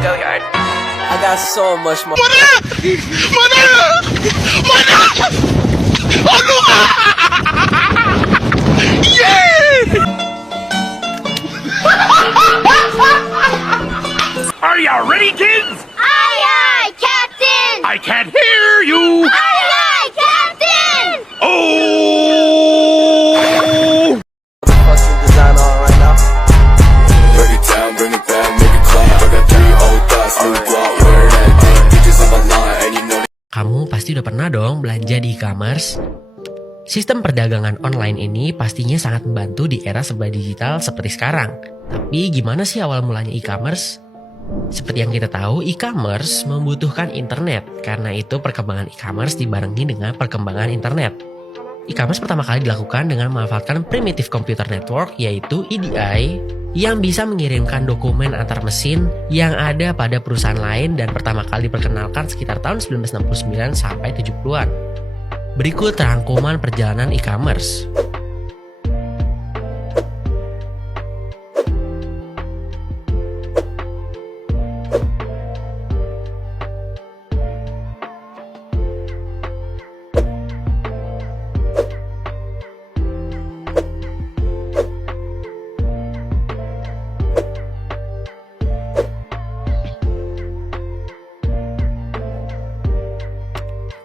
Go yard. I got so much more. Are you ready, kids? Aye, aye, Captain! I can't hear you. Aye, aye, Captain! Oh! Fucking design on right now. Break it down, bring it back, make it clap. I got 3 old thoughts, new guap, where that dick, bitches on my line, and you know. Kamu pasti udah pernah dong belanja di e-commerce? Sistem perdagangan online ini pastinya sangat membantu di era serba digital seperti sekarang. Tapi gimana sih awal mulanya e-commerce? Seperti yang kita tahu, e-commerce membutuhkan internet. Karena itu perkembangan e-commerce dibarengi dengan perkembangan internet. E-commerce pertama kali dilakukan dengan memanfaatkan Primitive Computer Network, yaitu EDI, yang bisa mengirimkan dokumen antar mesin yang ada pada perusahaan lain dan pertama kali diperkenalkan sekitar tahun 1969 sampai 70-an. Berikut rangkuman perjalanan e-commerce.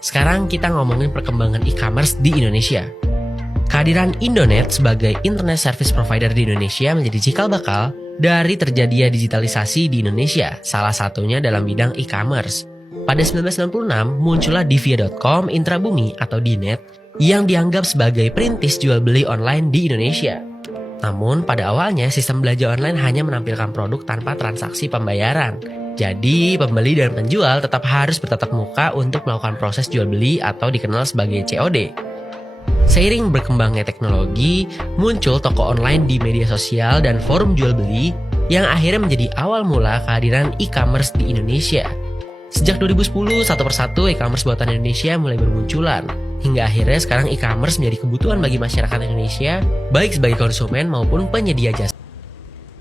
Sekarang kita ngomongin perkembangan e-commerce di Indonesia. Kehadiran Indonet sebagai internet service provider di Indonesia menjadi cikal bakal dari terjadinya digitalisasi di Indonesia, salah satunya dalam bidang e-commerce. Pada 1996, muncullah Divia.com Intrabumi atau Dinet yang dianggap sebagai perintis jual beli online di Indonesia. Namun pada awalnya sistem belanja online hanya menampilkan produk tanpa transaksi pembayaran. Jadi, pembeli dan penjual tetap harus bertatap muka untuk melakukan proses jual beli atau dikenal sebagai COD. Seiring berkembangnya teknologi, muncul toko online di media sosial dan forum jual beli yang akhirnya menjadi awal mula kehadiran e-commerce di Indonesia. Sejak 2010, satu persatu e-commerce buatan Indonesia mulai bermunculan. Hingga akhirnya sekarang e-commerce menjadi kebutuhan bagi masyarakat Indonesia, baik sebagai konsumen maupun penyedia jasa.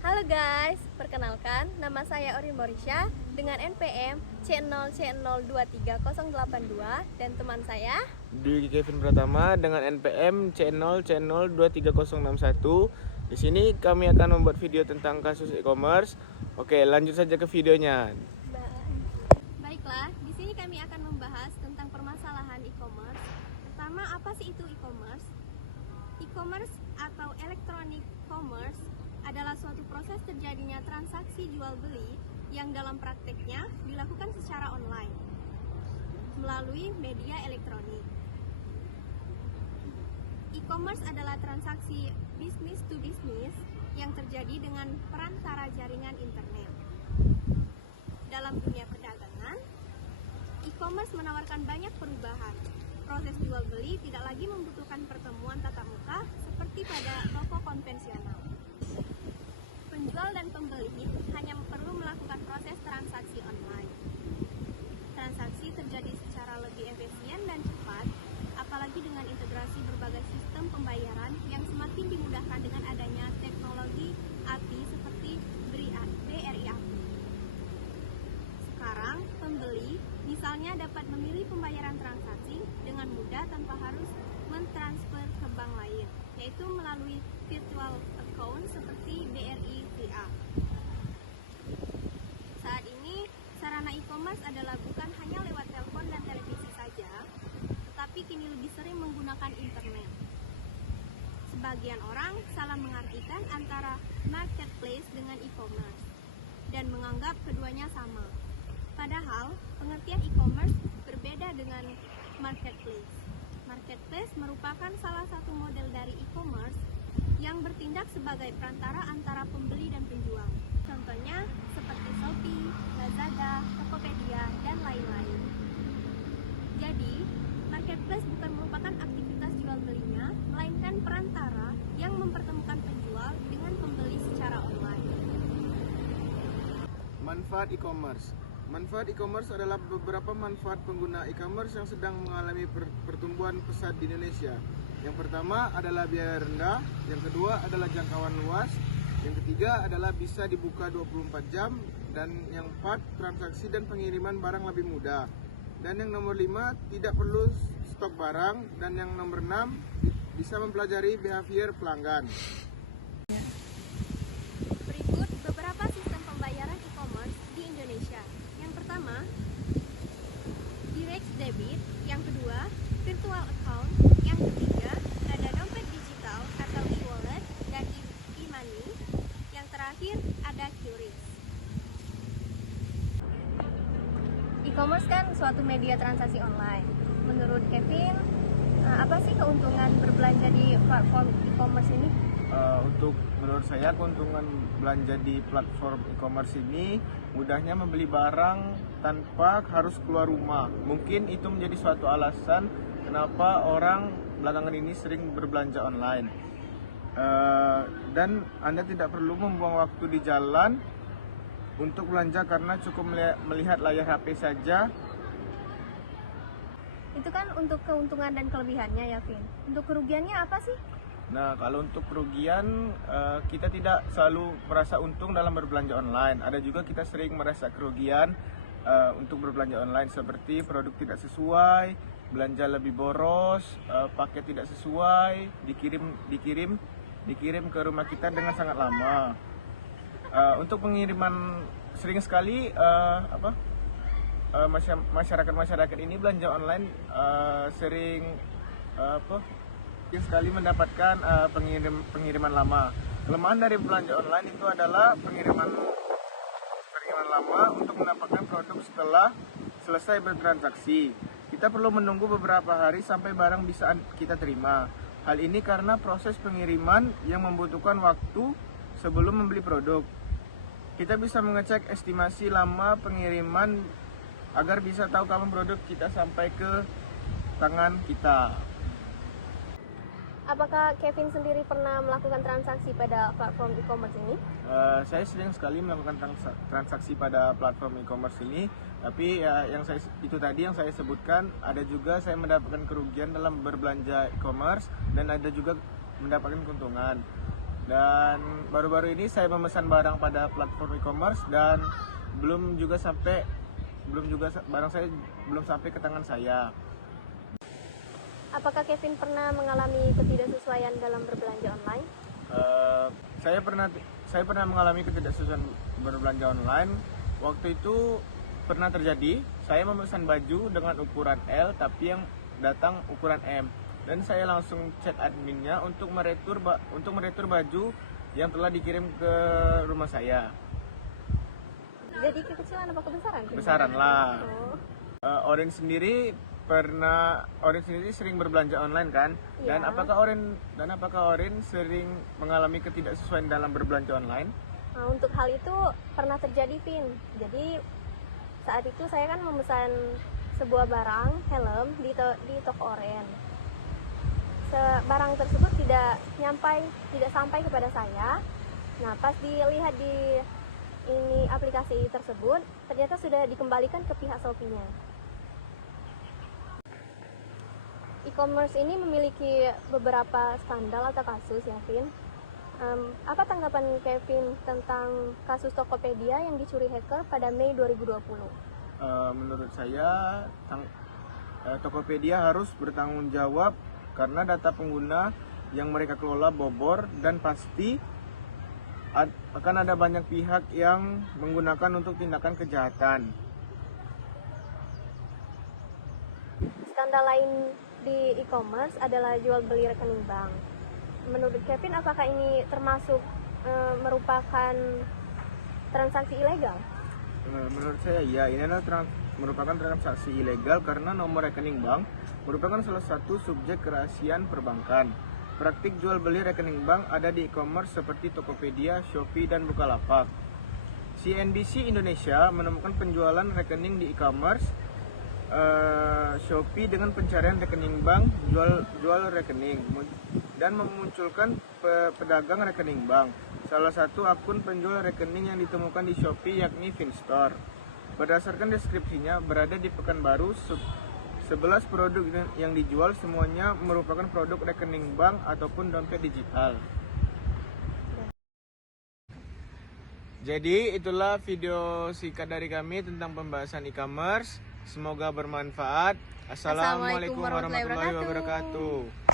Halo guys, perkenalkan nama saya Orin Borisha dengan NPM C0C023082 dan teman saya Dwi Kevin Pratama dengan NPM C0C023061. Di sini kami akan membuat video tentang kasus e-commerce. Oke, lanjut saja ke videonya. Baiklah, di sini kami akan membahas tentang permasalahan e-commerce. Pertama, apa sih itu e-commerce? E-commerce atau electronic commerce adalah suatu proses terjadinya transaksi jual beli yang dalam prakteknya dilakukan secara online melalui media elektronik. E-commerce adalah transaksi business to business yang terjadi dengan perantara jaringan internet. Dalam dunia perdagangan, e-commerce menawarkan banyak perubahan. Proses jual beli tidak lagi membutuhkan pertemuan tatap muka seperti pada toko konvensional. Penjual dan pembeli hanya perlu melakukan proses transaksi online. Transaksi terjadi secara lebih efisien dan cepat, apalagi dengan integrasi berbagai sistem pembayaran yang semakin dimudahkan dengan adanya teknologi API seperti BRI API. Sekarang, pembeli misalnya dapat memilih pembayaran transaksi dengan mudah tanpa harus mentransfer ke bank lain, yaitu melalui virtual account seperti BRI VA. Saat ini, sarana e-commerce adalah bukan hanya lewat telepon dan televisi saja, tetapi kini lebih sering menggunakan internet. Sebagian orang salah mengartikan antara marketplace dengan e-commerce dan menganggap keduanya sama. Padahal, pengertian e-commerce berbeda dengan marketplace. Marketplace merupakan salah satu model dari e-commerce yang bertindak sebagai perantara antara pembeli dan penjual. Contohnya seperti Shopee, Lazada, Tokopedia, dan lain-lain. Jadi, marketplace bukan merupakan aktivitas jual belinya, melainkan perantara yang mempertemukan penjual dengan pembeli secara online. Manfaat e-commerce. Manfaat e-commerce adalah beberapa manfaat pengguna e-commerce yang sedang mengalami pertumbuhan pesat di Indonesia. Yang pertama adalah biaya rendah, yang kedua adalah jangkauan luas, Yang ketiga adalah bisa dibuka 24 jam. Dan yang keempat, transaksi dan pengiriman barang lebih mudah. Dan yang nomor 5, tidak perlu stok barang. Dan yang nomor 6, bisa mempelajari behavior pelanggan. Berikut beberapa sistem pembayaran e-commerce di Indonesia. Yang pertama, direct debit. Yang kedua, virtual account. Yang ketiga, ada dompet digital atau e-wallet dan e-money. Yang terakhir, ada QRIS. E-commerce kan suatu media transaksi online. Menurut Kevin, apa sih keuntungan berbelanja di platform e-commerce ini? Untuk menurut saya keuntungan belanja di platform e-commerce ini mudahnya membeli barang tanpa harus keluar rumah. Mungkin itu menjadi suatu alasan kenapa orang belakangan ini sering berbelanja online. Dan Anda tidak perlu membuang waktu di jalan untuk belanja karena cukup melihat layar HP saja. Itu kan untuk keuntungan dan kelebihannya ya, Vin. Untuk kerugiannya apa sih? Nah, kalau untuk kerugian, kita tidak selalu merasa untung dalam berbelanja online. Ada juga kita sering merasa kerugian untuk berbelanja online, seperti produk tidak sesuai, belanja lebih boros, paket tidak sesuai, dikirim ke rumah kita dengan sangat lama. Untuk pengiriman, sering sekali masyarakat ini belanja online sering sekali mendapatkan pengiriman lama. Kelemahan dari belanja online itu adalah pengiriman lama untuk mendapatkan produk setelah selesai bertransaksi. Kita perlu menunggu beberapa hari sampai barang bisa kita terima. Hal ini karena proses pengiriman yang membutuhkan waktu sebelum membeli produk. Kita bisa mengecek estimasi lama pengiriman agar bisa tahu kapan produk kita sampai ke tangan kita. Apakah Kevin sendiri pernah melakukan transaksi pada platform e-commerce ini? Saya sering sekali melakukan transaksi pada platform e-commerce ini, tapi yang saya sebutkan, ada juga saya mendapatkan kerugian dalam berbelanja e-commerce dan ada juga mendapatkan keuntungan. Dan baru-baru ini saya memesan barang pada platform e-commerce dan barang saya belum sampai ke tangan saya. Apakah Kevin pernah mengalami ketidaksesuaian dalam berbelanja online? Saya pernah mengalami ketidaksesuaian berbelanja online. Waktu itu pernah terjadi, saya memesan baju dengan ukuran L tapi yang datang ukuran M. Dan saya langsung chat adminnya untuk meretur baju yang telah dikirim ke rumah saya. Jadi kekecilan apa kebesaran? Kebesaran lah. Oh. Orange sendiri sering berbelanja online kan? Iya. Dan apakah Orange sering mengalami ketidaksesuaian dalam berbelanja online? Nah, untuk hal itu pernah terjadi, Vin. Jadi saat itu saya kan memesan sebuah barang helm di toko Orange. Barang tersebut tidak sampai kepada saya. Nah, pas dilihat di aplikasi tersebut, ternyata sudah dikembalikan ke pihak Shopee-nya. E-commerce ini memiliki beberapa skandal atau kasus ya, Vin. Apa tanggapan Kevin tentang kasus Tokopedia yang dicuri hacker pada Mei 2020? Menurut saya, Tokopedia harus bertanggung jawab karena data pengguna yang mereka kelola bobor dan pasti akan ada banyak pihak yang menggunakan untuk tindakan kejahatan. Skandal lain di e-commerce adalah jual beli rekening bank. Menurut Kevin, apakah ini termasuk merupakan transaksi ilegal? Menurut saya ya, ini adalah merupakan transaksi ilegal karena nomor rekening bank merupakan salah satu subjek kerahasiaan perbankan. Praktik jual beli rekening bank ada di e-commerce seperti Tokopedia, Shopee, dan Bukalapak. CNBC Indonesia menemukan penjualan rekening di e-commerce Shopee dengan pencarian rekening bank jual rekening dan memunculkan pedagang rekening bank. Salah satu akun penjual rekening yang ditemukan di Shopee yakni Finstore. Berdasarkan deskripsinya, berada di Pekanbaru, 11 produk yang dijual semuanya merupakan produk rekening bank ataupun dompet digital. Jadi itulah video singkat dari kami tentang pembahasan e-commerce. Semoga bermanfaat. Assalamualaikum warahmatullahi wabarakatuh.